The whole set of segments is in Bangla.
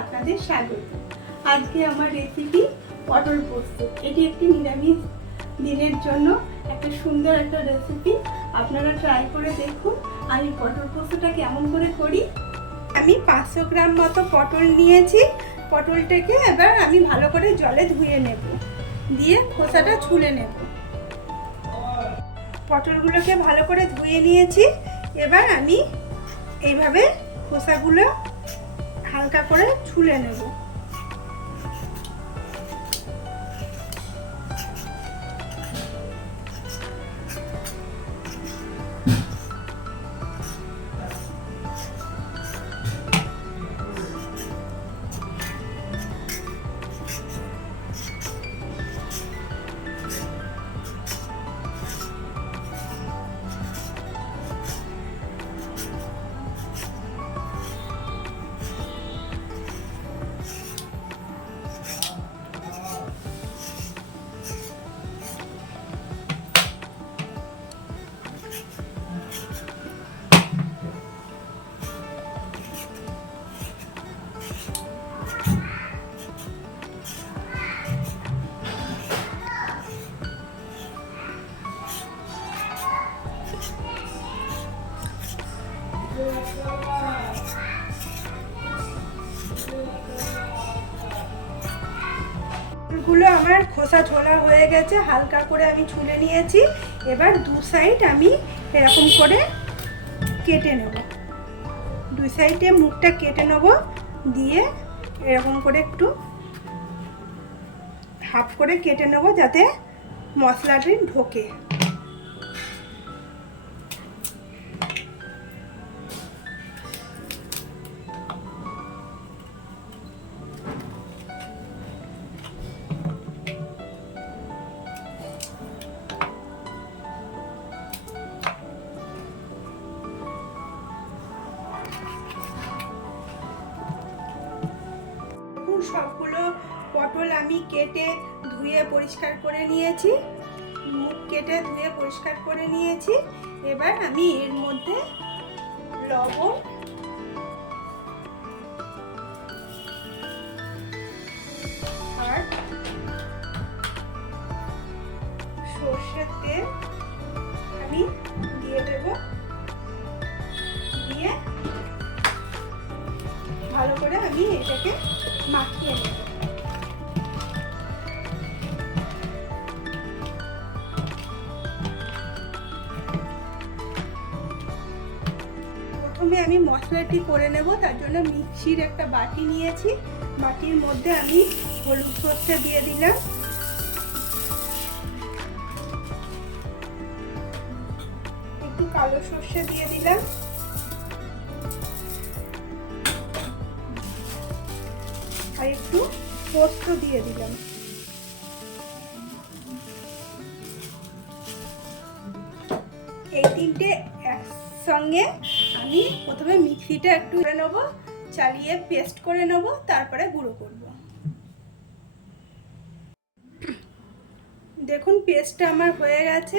আপনাদের স্বাগত। আজকে আমার রেসিপি পটল পোস্ত। এটি একটি নিরামিষ দিনের জন্য একটা সুন্দর একটা রেসিপি আপনারা ট্রাই করে দেখুন আমি পটল পোস্তটা কেমন করে করি। আমি পাঁচশো গ্রাম মতো পটল নিয়েছি। পটলটাকে এবার আমি ভালো করে জলে ধুয়ে নেব। দিয়ে খোসাটা ছুলে নেব। পটলগুলোকে ভালো করে ধুয়ে নিয়েছি। এবার আমি এইভাবে খোসাগুলো হালকা করে ছুলে নেব। আমার খোসা ঝোলা হয়ে গেছে, হালকা করে আমি ছুলে নিয়েছি। এবার দু সাইড আমি এরকম করে কেটে নেব। দুই সাইডে মুখটা কেটে নেব, দিয়ে এরকম করে একটু হাফ করে কেটে নেব যাতে মশলাটি ঢোকে। পটল আমি কেটে ধুয়ে পরিষ্কার করে নিয়েছি, মুখ কেটে ধুয়ে পরিষ্কার করে নিয়েছি। এবার আমি এর মধ্যে লবণ আর সর্ষের তেল আমি দিয়ে দেব। দিয়ে ভালো করে আমি এটাকে মাখিয়ে নেব। প্রথমে আমি মশলাটি করে নেব, তার জন্য মিক্সির একটা বাটি নিয়েছি। বাটির মধ্যে আমি হলুদ সর্ষে দিয়ে দিলাম। একটু কালো সর্ষে দিয়ে দিলাম। আর একটু পোস্ত দিয়ে দিলাম। এই তিনটে একসঙ্গে আমি প্রথমে মিক্সিটা একটু করে নেব, চালিয়ে পেস্ট করে নেব, তারপরে গুঁড়ো করব। দেখুন পেস্টটা আমার হয়ে গেছে।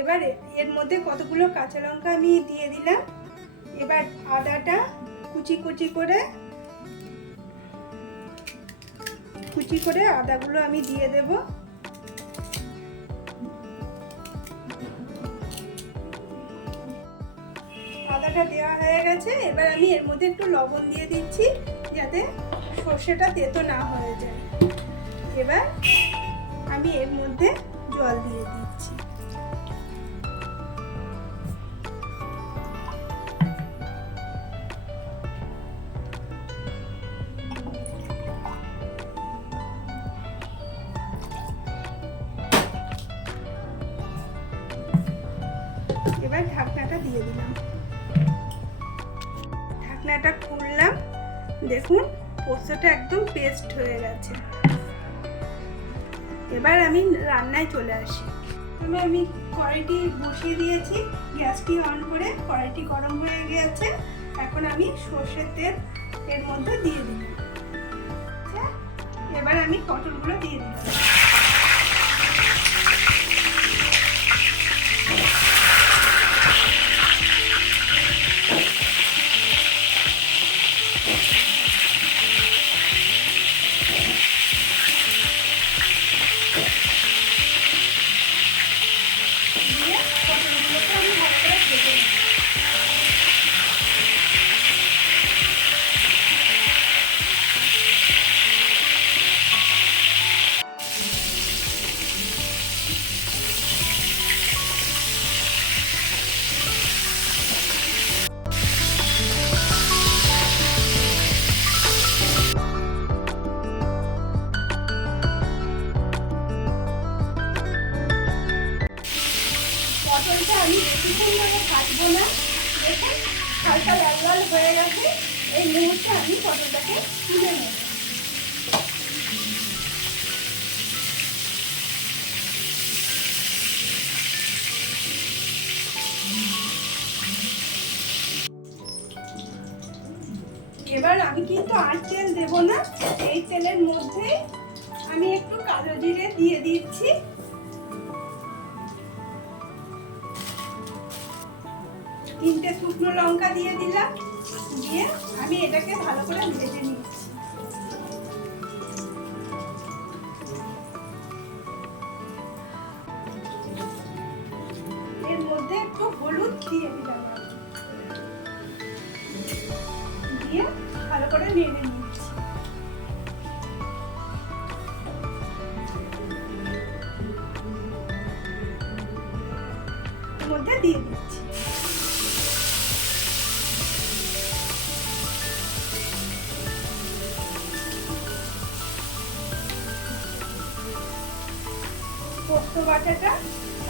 এবার এর মধ্যে কতগুলো কাঁচা লঙ্কা আমি দিয়ে দিলাম। এবার আদাটা কুচি কুচি করে কুচি করে আদাগুলো আমি দিয়ে দেব। আদাটা দেওয়া হয়ে গেছে। এবার আমি এর মধ্যে একটু লবণ দিয়ে দিচ্ছি, যাতে সর্ষেটা তেতো না হয়ে যায়। এবার আমি এর মধ্যে জল দিয়ে দিচ্ছি। এবার ঢাকনাটা দিয়ে দিলাম। ঢাকনাটা খুললাম। দেখুন পোস্তটা একদম পেস্ট হয়ে গেছে। এবার আমি রান্নায় চলে আসি। প্রথমে আমি কড়াইটি বসিয়ে দিয়েছি। গ্যাসটি অন করে কড়াইটি গরম হয়ে গিয়েছে। এখন আমি সর্ষের তেল এর মধ্যে দিয়ে আচ্ছা, এবার আমি পটলগুলো দিয়ে দিলাম। মশলাটা আমি বেশিক্ষণ ধরে কাটবো না। দেখুন, হালকা লাল লাল হয়ে গেছে। এই মুহূর্তে আমি পটলটাকে তুলে নেব। এবার আমি কিন্তু আর তেল দেবো না। এই তেলের মধ্যে আমি একটু কালো জিরে দিয়ে দিচ্ছি। তিনটে শুকনো লঙ্কা দিয়ে দিলাম। দিয়ে আমি এটাকে ভালো করে ভেজে নিচ্ছি। এর মধ্যে একটু হলুদ দিয়ে দিলাম দিয়ে ভালো করে নেড়ে নিচ্ছি। মধ্যে দিয়ে দিচ্ছি। পোস্ত বাটাটা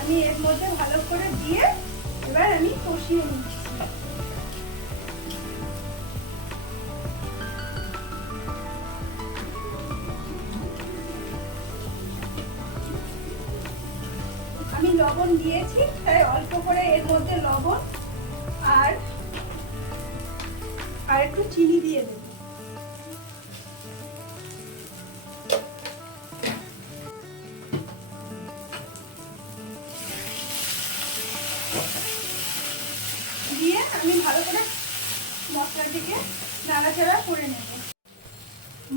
আমি এর মধ্যে ভালো করে দিয়ে এবার আমি কষিয়ে নিচ্ছি। আমি লবণ দিয়েছি, তাই অল্প করে এর মধ্যে লবণ আর আর একটু চিনি দিয়ে দেব।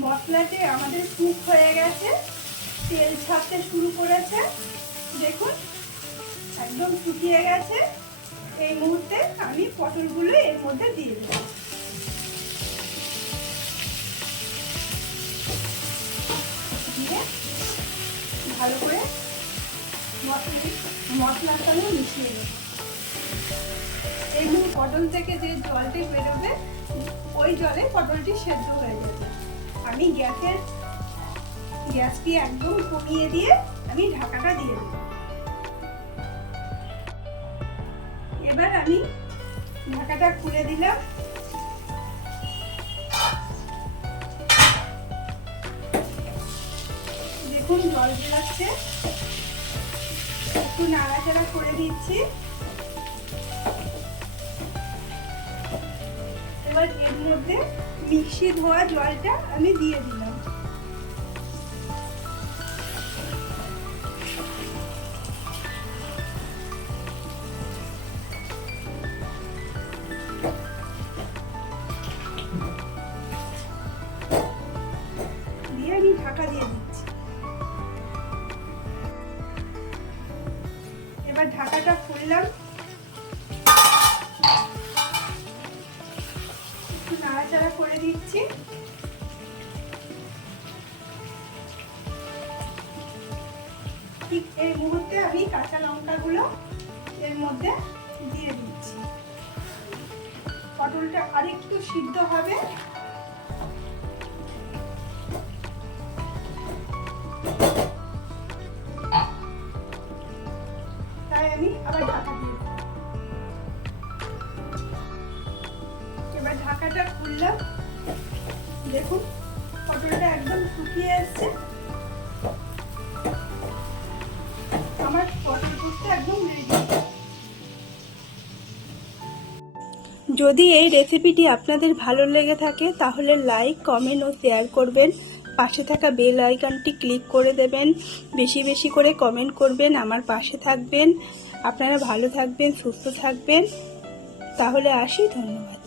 মশলাটি আমাদের কুক হয়ে গেছে। তেল ছাড়তে শুরু করেছে। দেখুন, একদম শুকিয়ে গেছে। এই মুহূর্তে আমি পটলগুলো এর মধ্যে দিয়ে দেব। দিয়ে ভালো করে মশলা মশলার মিশিয়ে নেব। এই পটল থেকে যে জলটি বেরোবে, ওই জলে পটলটি সেদ্ধ হয়ে যাবে। আমি গ্যাসের, গ্যাসটি একদম কমিয়ে দিয়ে আমি ঢাকাটা দিয়ে দেব। এবার আমি ঢাকাটা খুলে দিলাম। দেখুন, জল বেরোচ্ছে একটু নাড়াচাড়া করে দিচ্ছি। এবার এর মধ্যে মিক্সি ধোয়া জলটা আমি দিয়ে দিলাম। দিয়ে আমি ঢাকা দিয়ে দিচ্ছি। এবার ঢাকাটা খুললাম। দিচ্ছি। ঠিক এই মুহূর্তে আমি কাঁচা লঙ্কাগুলো এর মধ্যে দিয়ে দিচ্ছি। পটলটা আরেকটু সিদ্ধ হবে। তাই আমি আবার ঢাকা দিয়ে এবার ঢাকাটা খুললাম। দেখুন, পটলটা একদম শুকিয়ে এসছে। আমার পটল পোস্ত একদম যদি এই রেসিপিটি আপনাদের ভালো লেগে থাকে, তাহলে লাইক কমেন্ট ও শেয়ার করবেন। পাশে থাকা বেল আইকনটি ক্লিক করে দেবেন। বেশি বেশি করে কমেন্ট করবেন, আমার পাশে থাকবেন। আপনারা ভালো থাকবেন, সুস্থ থাকবেন। তাহলে আসি, ধন্যবাদ।